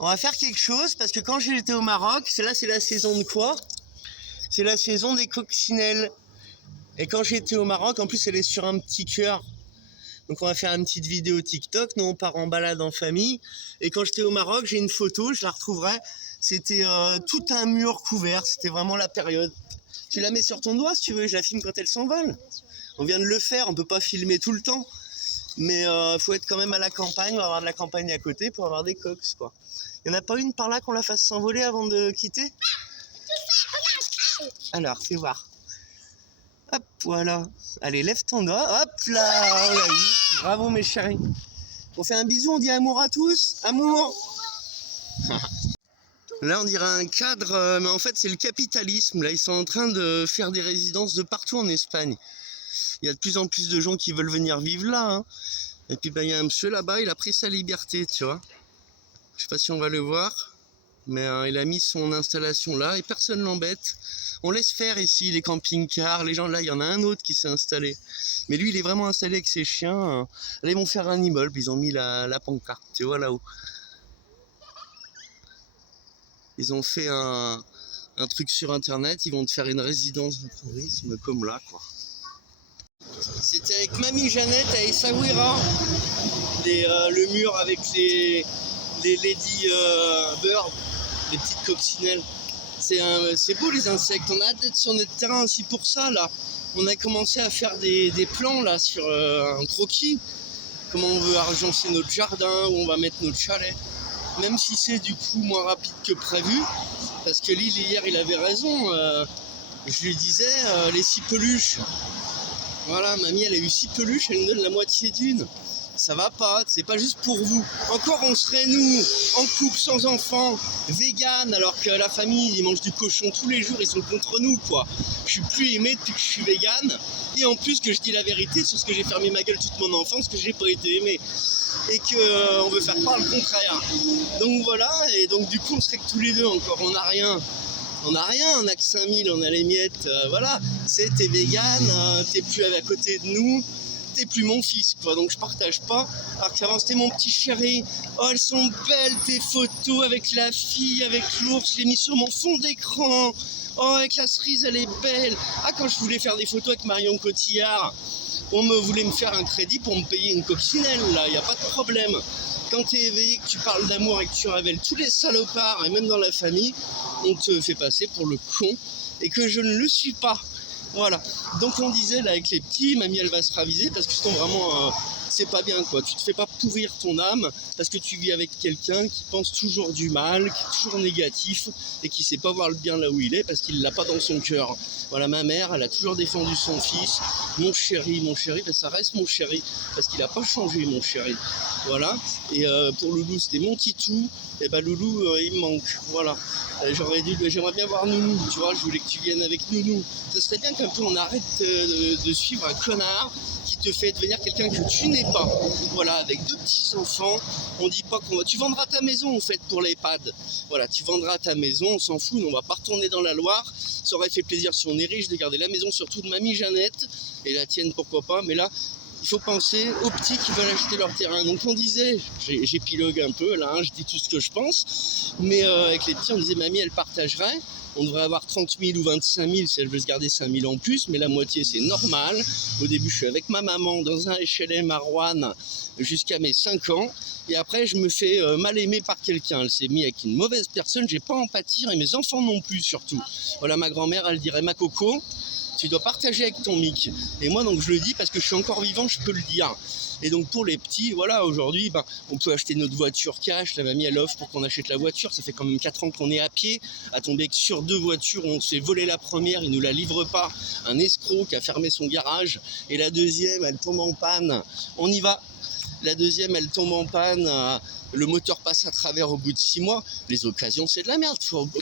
On va faire quelque chose parce que quand j'étais au Maroc, c'est la saison de quoi? C'est la saison des coccinelles. Et quand j'étais au Maroc, en plus elle est sur un petit cœur. Donc on va faire une petite vidéo TikTok. Nous on part en balade en famille. Et quand j'étais au Maroc, j'ai une photo, je la retrouverai. C'était tout un mur couvert. C'était vraiment la période. Tu la mets sur ton doigt si tu veux. Je la filme quand elle s'envole. On vient de le faire. On peut pas filmer tout le temps. Mais faut être quand même à la campagne. On va avoir de la campagne à côté pour avoir des coques, quoi. Il n'y en a pas une par là qu'on la fasse s'envoler avant de quitter? Alors, fais voir. Hop, voilà. Allez, lève ton doigt. Hop là, on l'a eu. Bravo mes chéris. On fait un bisou, on dit amour à tous. Amour. Là, on dirait un cadre, mais en fait, c'est le capitalisme. Là, ils sont en train de faire des résidences de partout en Espagne. Il y a de plus en plus de gens qui veulent venir vivre là, hein. Et puis, il y a un monsieur là-bas, il a pris sa liberté, tu vois. Je sais pas si on va le voir, mais il a mis son installation là et personne l'embête. On laisse faire ici les camping-cars, les gens là, il y en a un autre qui s'est installé. Mais lui, il est vraiment installé avec ses chiens. Là, ils vont faire un immeuble, ils ont mis la pancarte, tu vois là-haut. Ils ont fait un truc sur internet, ils vont te faire une résidence de tourisme comme là, quoi. C'était avec Mamie Jeannette à Essaouira, le mur avec les lady birds, les petites coccinelles. C'est beau les insectes, on a hâte d'être sur notre terrain aussi pour ça là. On a commencé à faire des plans là sur un croquis, comment on veut agencer notre jardin, où on va mettre notre chalet. Même si c'est du coup moins rapide que prévu, parce que Lille hier il avait raison, je lui disais les 6 peluches. Voilà, mamie elle a eu 6 peluches, elle nous donne la moitié d'une. Ça va pas, c'est pas juste pour vous. Encore on serait nous, en couple, sans enfants, vegan, alors que la famille, ils mangent du cochon tous les jours, ils sont contre nous, quoi. Je suis plus aimé depuis que je suis vegan, et en plus que je dis la vérité sur ce que j'ai fermé ma gueule toute mon enfance, que j'ai pas été aimé, et que on veut faire croire le contraire. Donc voilà, et donc du coup on serait que tous les deux encore, on n'a rien. On n'a rien, on a que 5000, on a les miettes, voilà. T'es vegan, t'es plus à côté de nous. T'es plus mon fils, quoi, donc je partage pas. Alors qu'avant c'était mon petit chéri. Oh, elles sont belles tes photos avec la fille, avec l'ours, je l'ai mis sur mon fond d'écran. Oh, avec la cerise, elle est belle. Ah, quand je voulais faire des photos avec Marion Cotillard, on voulait me faire un crédit pour me payer une coccinelle, là, y a pas de problème. Quand t'es éveillé, que tu parles d'amour et que tu révèles tous les salopards, et même dans la famille, on te fait passer pour le con, et que je ne le suis pas. Voilà, donc on disait là avec les petits, mamie elle va se raviser parce que sinon vraiment c'est pas bien quoi, tu te fais pas pourrir ton âme parce que tu vis avec quelqu'un qui pense toujours du mal, qui est toujours négatif et qui sait pas voir le bien là où il est parce qu'il l'a pas dans son cœur. Voilà, ma mère elle a toujours défendu son fils, mon chéri, ben, ça reste mon chéri parce qu'il a pas changé mon chéri. Voilà, et pour Loulou c'était mon titou, et ben Loulou il me manque, voilà. J'aimerais bien voir Nounou, tu vois, je voulais que tu viennes avec Nounou. Ce serait bien qu'un peu on arrête de suivre un connard qui te fait devenir quelqu'un que tu n'es pas. Voilà, avec 2 petits enfants, on dit pas qu'on va... Tu vendras ta maison en fait pour l'EHPAD. Voilà, tu vendras ta maison, on s'en fout, on va pas retourner dans la Loire. Ça aurait fait plaisir si on est riche de garder la maison surtout de mamie Jeannette, et la tienne pourquoi pas, mais là... Il faut penser aux petits qui veulent acheter leur terrain. Donc on disait, j'épilogue un peu là, hein, je dis tout ce que je pense, mais avec les petits on disait mamie elle partagerait, on devrait avoir 30 000 ou 25 000 si elle veut se garder 5 000 en plus, mais la moitié c'est normal. Au début je suis avec ma maman dans un HLM à Roanne jusqu'à mes 5 ans, et après je me fais mal aimer par quelqu'un, elle s'est mise avec une mauvaise personne, j'ai pas à en pâtir, et mes enfants non plus surtout. Voilà, ma grand-mère elle dirait ma coco, tu dois partager avec ton mic. Et moi donc je le dis parce que je suis encore vivant, je peux le dire. Et donc pour les petits, voilà, aujourd'hui on peut acheter notre voiture cash, la mamie elle offre pour qu'on achète la voiture, ça fait quand même 4 ans qu'on est à pied, à tomber que sur 2 voitures, on s'est volé la première, il nous la livre pas, un escroc qui a fermé son garage, et la deuxième elle tombe en panne, on y va. La deuxième elle tombe en panne, le moteur passe à travers au bout de 6 mois, les occasions c'est de la merde.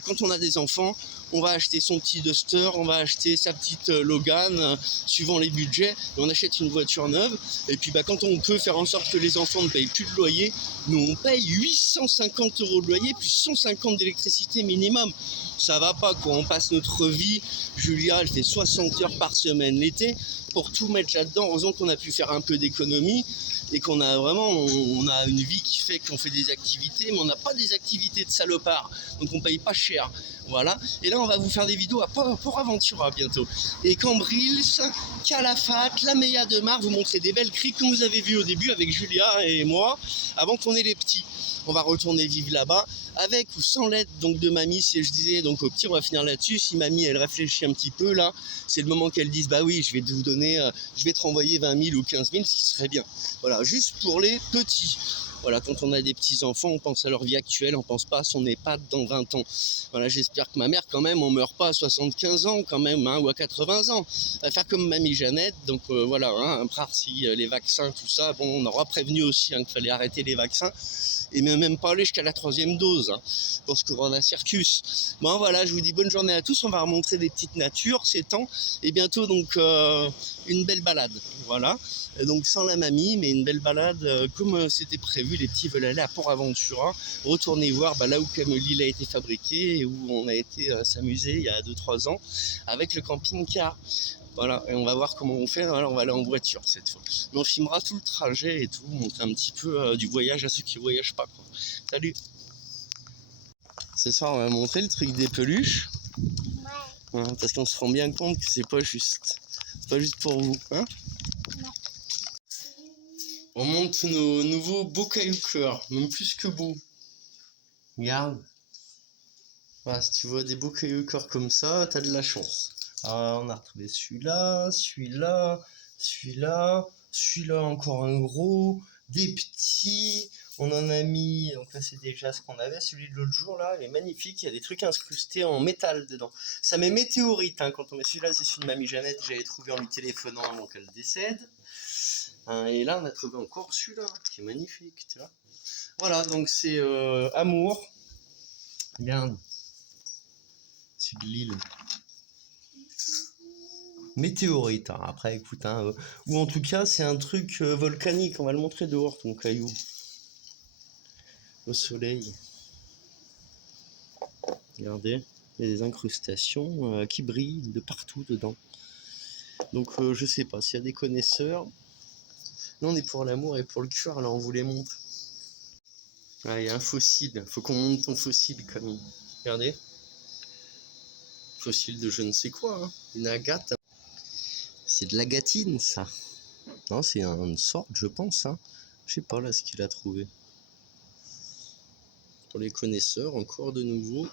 Quand on a des enfants, on va acheter son petit Duster, on va acheter sa petite Logan, suivant les budgets, et on achète une voiture neuve, et puis quand on peut faire en sorte que les enfants ne payent plus de loyer, nous on paye 850 € de loyer, plus 150 d'électricité minimum. Ça va pas quoi, on passe notre vie, Julia elle fait 60 heures par semaine l'été, pour tout mettre là-dedans, heureusement qu'on a pu faire un peu d'économie, et qu'on a vraiment, on a une vie qui fait qu'on fait des activités, mais on n'a pas des activités de salopard, donc on paye pas cher. Voilà. Et là, on va vous faire des vidéos à Port Aventura bientôt. Et Cambrils, Calafat, la Meilla de Mar, vous montrer des belles criques comme vous avez vu au début avec Julia et moi, avant qu'on ait les petits. On va retourner vivre là-bas, avec ou sans l'aide donc de mamie. Si je disais donc au petit, on va finir là-dessus. Si mamie elle réfléchit un petit peu là, c'est le moment qu'elle dise bah oui, je vais vous donner, je vais te renvoyer 20 000 ou 15 000, ce qui serait bien. Voilà, juste pour les petits. Voilà, quand on a des petits-enfants, on pense à leur vie actuelle, on pense pas à son EHPAD dans 20 ans. Voilà, j'espère que ma mère, quand même, on meurt pas à 75 ans, quand même, hein, ou à 80 ans. Elle va faire comme mamie Jeannette, donc voilà, hein, par si les vaccins, tout ça, bon, on aura prévenu aussi hein, qu'il fallait arrêter les vaccins, et même pas aller jusqu'à la 3e dose, hein, pour ce corona circus. Bon, voilà, je vous dis bonne journée à tous, on va remontrer des petites natures, ces temps, et bientôt, donc, une belle balade, voilà. Et donc sans la mamie, mais une belle balade comme c'était prévu. Les petits veulent aller à Port Aventura, retourner voir là où l'île a été fabriquée et où on a été s'amuser il y a 2-3 ans avec le camping-car. Voilà, et on va voir comment on fait. Voilà, on va aller en voiture cette fois. Mais on filmera tout le trajet et tout, montrer un petit peu du voyage à ceux qui ne voyagent pas, quoi. Salut. Ce soir, on va montrer le truc des peluches. Ouais. Hein, parce qu'on se rend bien compte que c'est pas juste. C'est pas juste pour vous, hein. On monte nos nouveaux beaux cailloux cœur, même plus que beaux. Regarde. Voilà, si tu vois des beaux cailloux cœur comme ça, t'as de la chance. Alors, on a retrouvé celui-là, celui-là, celui-là, celui-là encore un gros, des petits. On en a mis, donc là c'est déjà ce qu'on avait, celui de l'autre jour là, il est magnifique, il y a des trucs incrustés en métal dedans. Ça met météorite hein, quand on met celui-là, c'est celui de mamie Jeannette que j'avais trouvé en lui téléphonant avant qu'elle décède. Et là on a trouvé encore celui-là qui est magnifique, tu vois. Voilà, donc c'est Amour. Regarde, c'est de l'île. Météorite, hein. Après écoute, hein, ou en tout cas c'est un truc volcanique, on va le montrer dehors ton caillou. Au soleil. Regardez, il y a des incrustations qui brillent de partout dedans. Donc je sais pas, s'il y a des connaisseurs. Nous on est pour l'amour et pour le cœur, alors on vous les montre. Ah, il y a un fossile, faut qu'on monte ton fossile Camille. Regardez. Fossile de je ne sais quoi, hein. Une agate. C'est de l'agatine ça. Non, c'est une sorte, je pense, hein. Je sais pas là ce qu'il a trouvé. Pour les connaisseurs, encore de nouveau,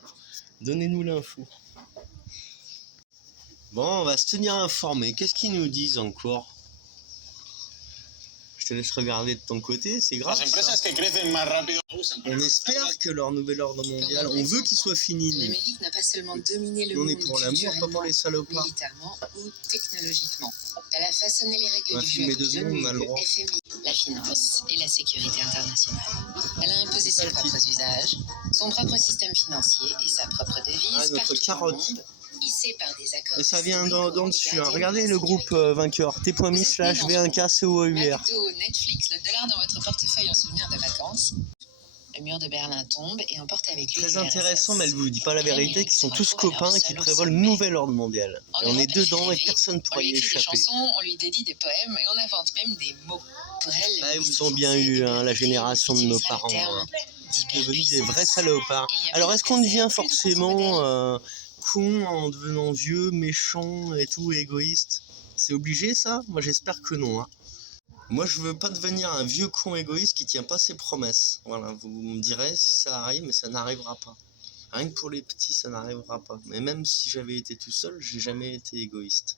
donnez-nous l'info. Bon, on va se tenir informé. Qu'est-ce qu'ils nous disent encore? Je te laisse regarder de ton côté, c'est grave. On espère que leur nouvel ordre mondial, on veut qu'il soit fini. L'Amérique n'a pas seulement dominé le on monde est pour l'amour, pas pour les salopards. militairement ou technologiquement. Elle a façonné les règles on du jeu avec l'ONU, le FMI, la finance et la sécurité internationale. Elle a imposé ses propres usages, son propre système financier et sa propre devise notre carotte. monde, hissée par des accords. Et ça vient d'en dessus. Hein. Regardez le groupe vainqueur. T.me/V1KCOEUR. McDo, Netflix, le dollar dans votre portefeuille en souvenir de vacances. Le mur de Berlin tombe et emporte avec lui. Très intéressant, mais elle vous dit pas la vérité, qu'ils sont tous copains et qui prévoient le nouvel ordre mondial. Et on est dedans et personne ne pourra y échapper. Des chansons, on lui dédie des poèmes et on invente même des mots. Pour elle, ah, ils vous ont bien eu, hein, la génération de nos parents. Hein. Devenus des vrais salopards. Alors, est-ce qu'on devient forcément con en devenant vieux, méchant et tout, et égoïste? C'est obligé ça? Moi j'espère que non. Hein. Moi je veux pas devenir un vieux con égoïste qui tient pas ses promesses. Voilà, vous me direz si ça arrive, mais ça n'arrivera pas. Rien que pour les petits, ça n'arrivera pas. Mais même si j'avais été tout seul, j'ai jamais été égoïste.